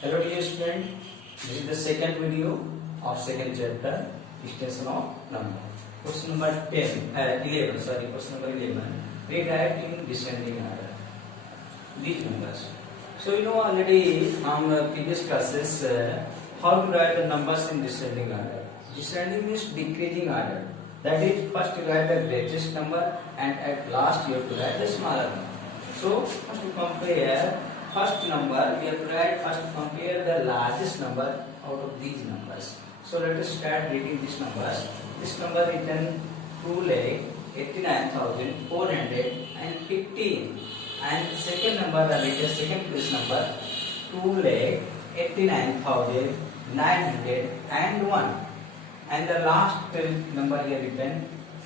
Hello dear student, this is the second video of second chapter, extension of number. Question number 11, question number 11. Rewrite in descending order these numbers. So you know already from previous classes how to write the numbers in descending order. Descending means decreasing order. That is, first you write the greatest number and at last you have to write the smaller number. So first to compare first number, we have to write first compare the largest number out of these numbers. So let us start reading these numbers. This number written 2,89,415 and second number written second place number 2,89,901 and the last number here written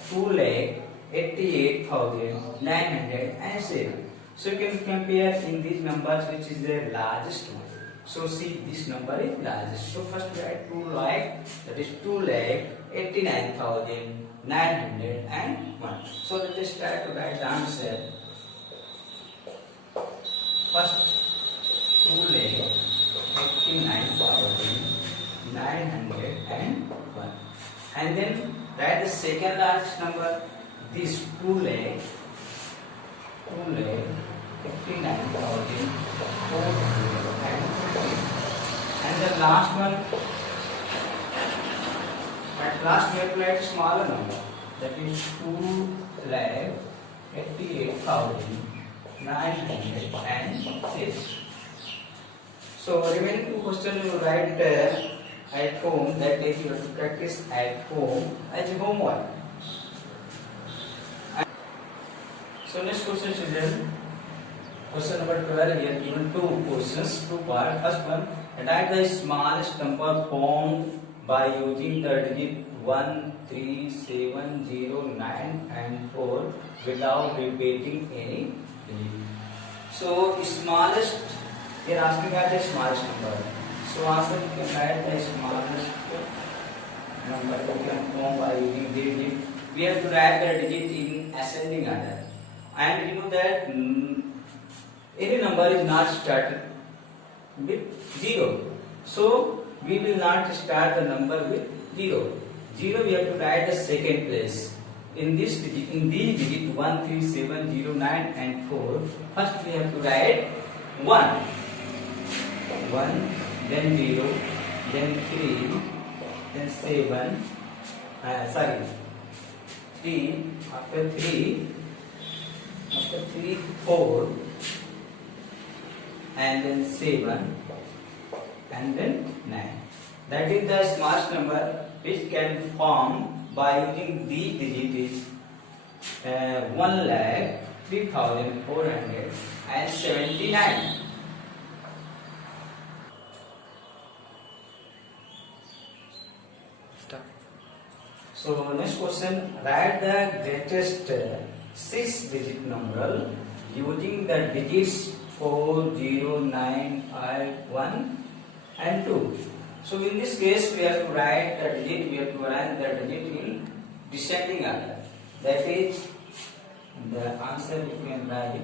2,88,907. So you can compare in these numbers which is the largest one. So see, this number is largest. So first we write 2 lakh, that is 2,89,901. So let us start to write the answer. First 2,89,901 and then write the second largest number, this 2,89,415 and the last one, at last we have to write a smaller number, that is 2,88,906. So remaining two questions you write at home, that day you have to practice at home as a homework. So next question children, question number 12, here given two questions, two parts. First one, write the smallest number formed by using the digit 1, 3, 7, 0, 9 and 4 without repeating any digit. So smallest, they are asking about the smallest number. So answer you can write the smallest number you can form by using the digit. We have to write the digit in ascending order. And you know that any number is not started with 0. So we will not start the number with 0. 0 we have to write the second place. In this digit, in these digits 1, 3, 7, 0, 9 and 4, first we have to write 1. 1, then 0, then 3, then 7, 3, after 3, 4 and then 7 and then 9. That is the smallest number which can form by using these digits 1,03,479. So next question, write the greatest 6-digit number using the digits 4, 0, 9, 5, 1 and 2. So in this case we have to write the digit, we have to write the digit in descending order. That is, the answer you can write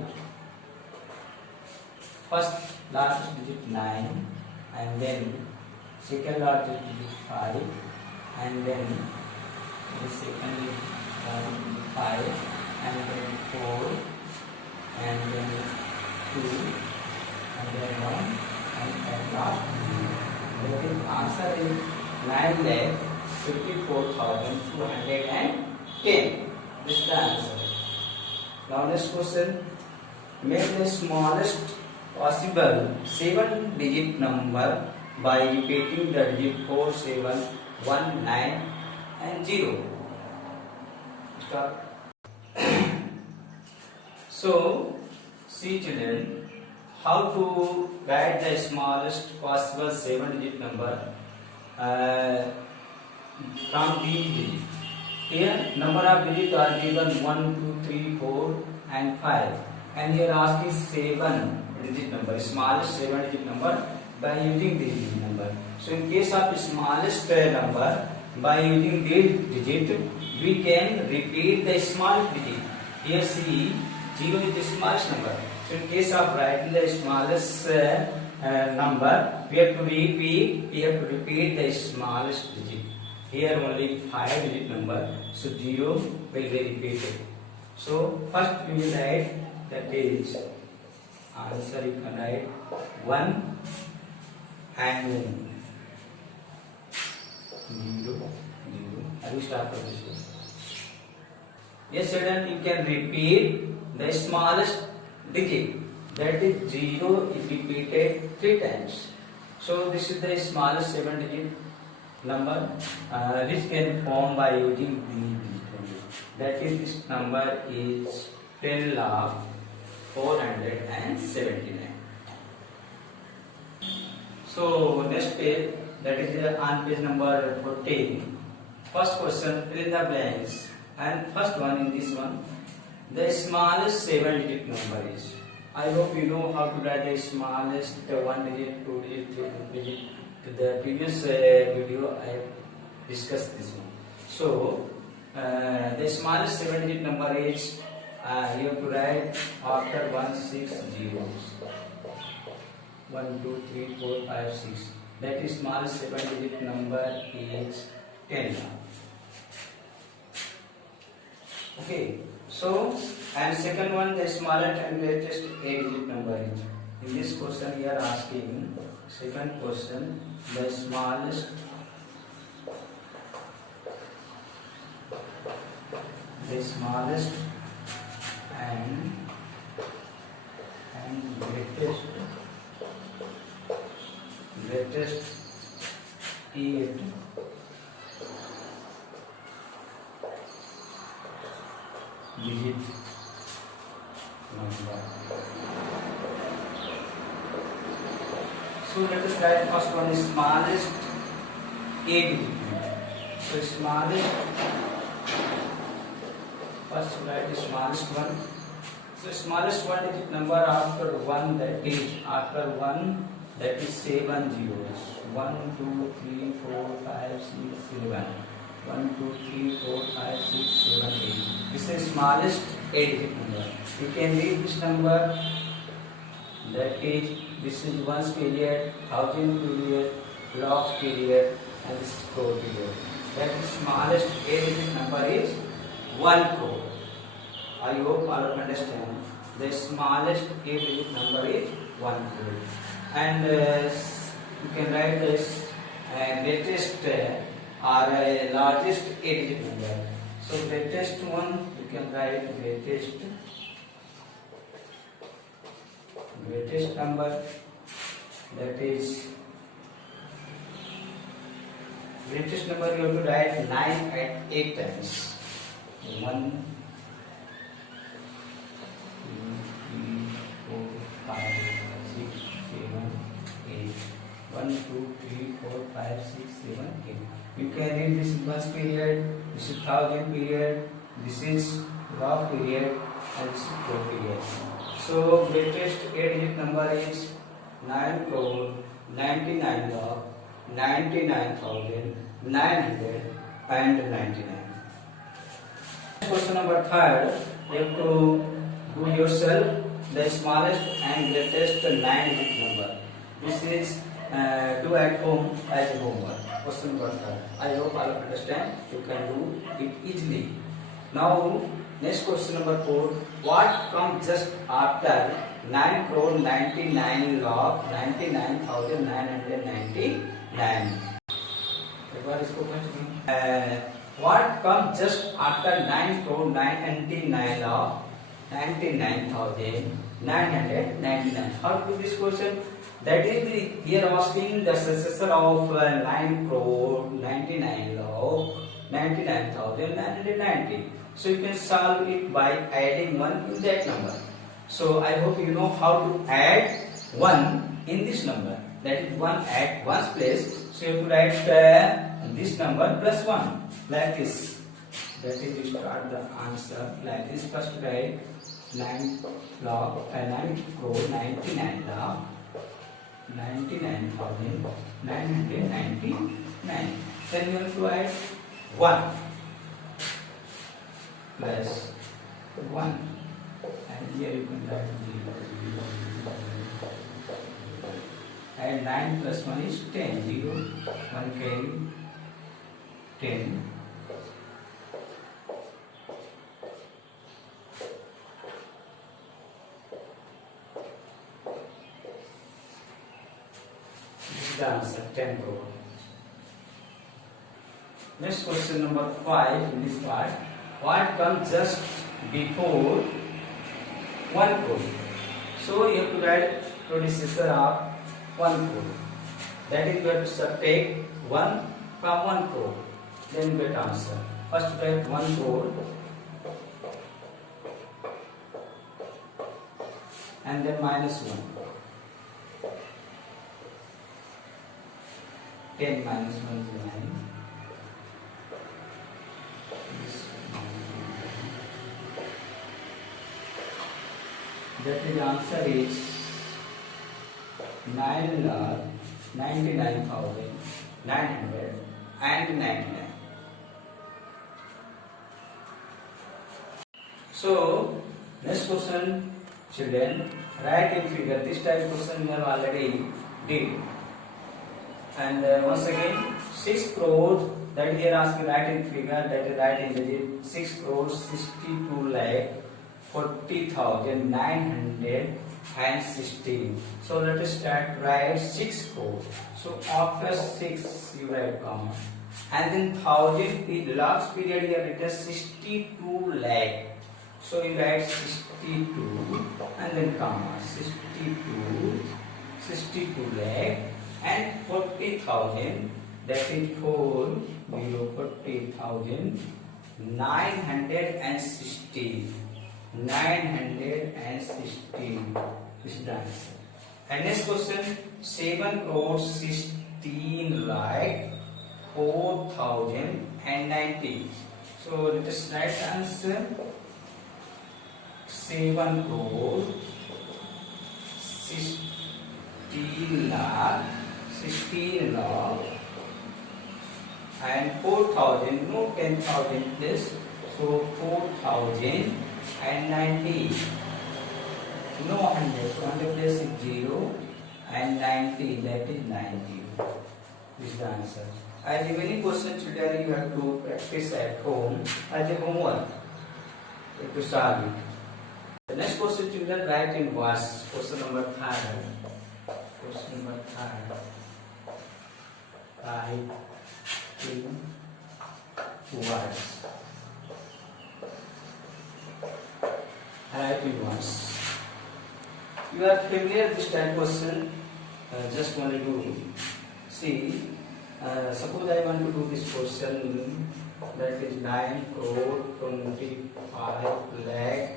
first largest digit 9 and then second largest digit 5 and then the second digit 5 and then 4 and then 2 and then 1 and then last. The answer is 9,54,210. This is the answer. Now next question, make the smallest possible 7-digit number by repeating the digit 4, 7, 1, 9 and 0. Start. So, see children, how to write the smallest possible 7-digit number from these digits. Here, number of digits are given 1, 2, 3, 4 and 5. And here asking 7-digit number, smallest 7-digit number by using this digit number. So, in case of smallest number, by using this digit, we can repeat the smallest digit. Here see, 0 is the smallest number. So in case of writing the smallest number, we have to repeat the smallest digit. Here only 5-digit number, so 0 will be repeated. So first we will write, that is answer, you can write 1 and 0, 0. I will start from this one. Yes, children, you can repeat the smallest digit, that is 0 is repeated 3 times. So this is the smallest 7-digit number which can form by using these digits. That is, this number is 10,479. So next page, that is on page number 14. First question, fill in the blanks. And first one, in this one, the smallest 7-digit number is. I hope you know how to write the smallest 1 digit, 2 digit, 3 digit. To the previous video, I have discussed this one. So the smallest 7-digit number is, you have to write after 1 6 zeros. 1 2 3 4 5 6. That is smallest 7-digit number is 10. Okay, so and second one, the smallest and greatest 8-digit number is. In this question we are asking, second question, the smallest and greatest 8 digit number. So let us write first one is smallest 8-digit number. So smallest, first write the smallest one. So smallest 1-digit number after 1, that is after 1, that is 7 zeros. 1 2 3 4 5 6 7. 1 2 3 4 5 6 7 8. This is smallest 8-digit number. You can read this number, that is, this is ones period, 1000 period, logs period, and this is crore period. That is smallest 8-digit number is 1 crore. I hope all of you understand. The smallest 8-digit number is 1 crore. And you can write this greatest or largest 8-digit number. So greatest one, you can write greatest number, that is greatest number, you have to write 9 at 8 times. 1 2 3 4 5 6 7 8. You can read this bus period, this is 1000 period, this is log period, and this is crore period. So greatest 8-digit number is 9 crore 99 lakh 99,999. Question number 3, you have to do yourself the smallest and greatest 9-digit number. This is do at home as a homework. Question number 3. I hope all of you understand. You can do it easily. Now, next question number 4. What comes just after 9 crore 99 lakh 99,999? What comes just after 9 crore 99 lakh 99,999? How to do this question? That is here asking the successor of 9 crore 99 lakh 99,990. So you can solve it by adding 1 in that number. So I hope you know how to add 1 in this number. That is 1 at one's place. So you have to write this number plus 1 like this. That is, you start the answer like this. First write 9 crore 99 lakh 99,999. Then you have to add 1 plus 1, and here you can write 0. and 9 plus 1 is 10. 0, 1 carry, 10. This is the answer, 10 crore. Next question number 5 in this part. What comes just before 1 crore? So you have to write predecessor of 1 crore. That is, you have to subtract 1 from 1 crore. Then you get answer. First write 1 crore and then minus 1. 10 minus 1 is 9. That is answer is 99,999. So next question, children, write in figure. This type question we have already did. And once again, 6 crore, that here asking write in figure, that is write in digit, 6 crore 62 lakh 40,916. So let us start, write 6 crore. So after 6 you write comma, and then 1000, last period here it is 62 lakh. So you write 62 and then comma, 62 lakh and 40,000, that is 40,916. 916 is the answer. And next question, 7 crore 16 lakh 4,090. So let us write answer, 7 crore 16 lakh and 4,000, no 10,000 plus, so 4,090, no 100, so 100 plus is 0 and 90, that is 90. This is the answer. As the many questions today you have to practice at home as a homework to solve it. The next question children, write in verse. Question number 3. Question number 3. Write in words. Write in words. You are familiar with this type question. Just want to see. Suppose I want to do this question, that is 9 crore 25 lakh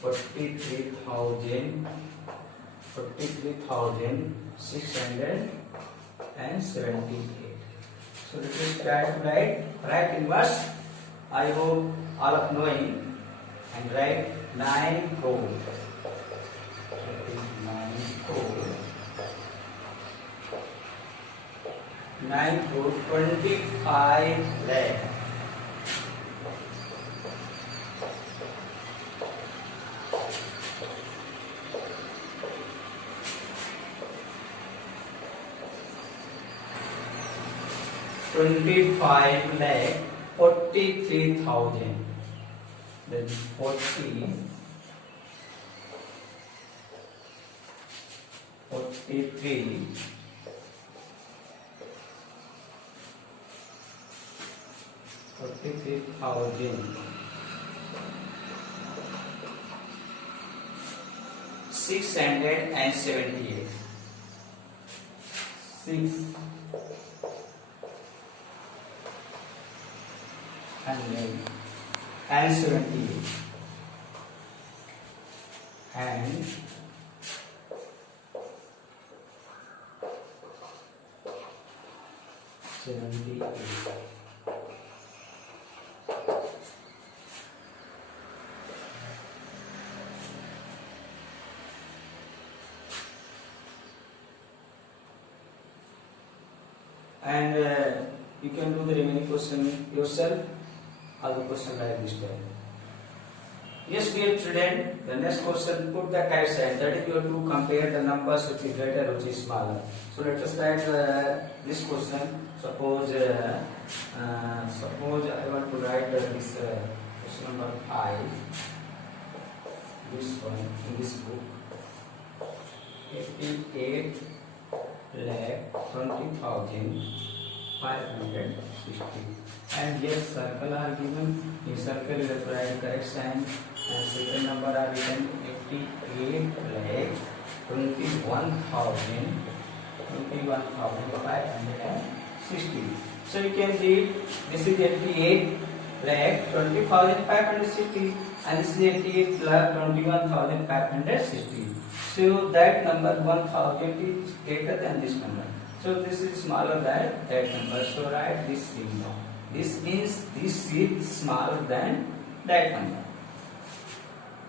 43,678. So let us try to write in verse. I hope all of knowing, and write 9 crore. That is 9 crore. 9 crore 25 lakh. $25 lakh 43,000. Then 43 43,000 678. 678 and 78. And you can do the remaining question yourself. All the question like this time. Yes, dear children, the next question, put the correct sign. That is, you have to compare the numbers which is greater, which is smaller. So let us write this question. Suppose I want to write this question number 5. This one in this book. 88 lakh 20,560. And yes, circle are given. In circle you have to write correct sign. And second number are written 88 lakh 21,560. So you can read this is 88 lakh 20,560 and this is 88 lakh 21,560. So that number 1000 is greater than this number. So this is smaller than that number. So write this thing now. This means this is smaller than that number.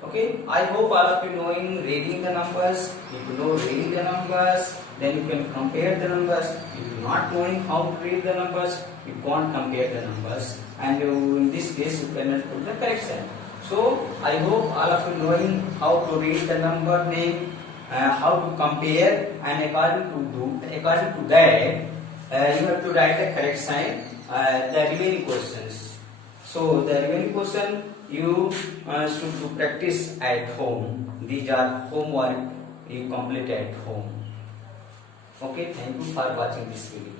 Okay, I hope all of you knowing reading the numbers. If you know reading the numbers, then you can compare the numbers. If you not knowing how to read the numbers, you can't compare the numbers. And in this case, you cannot put the correct sign. So I hope all of you knowing how to read the number name, how to compare, and according to that, you have to write the correct sign. The remaining questions. So the remaining question you should to practice at home. These are homework you complete at home. Okay, thank you for watching this video.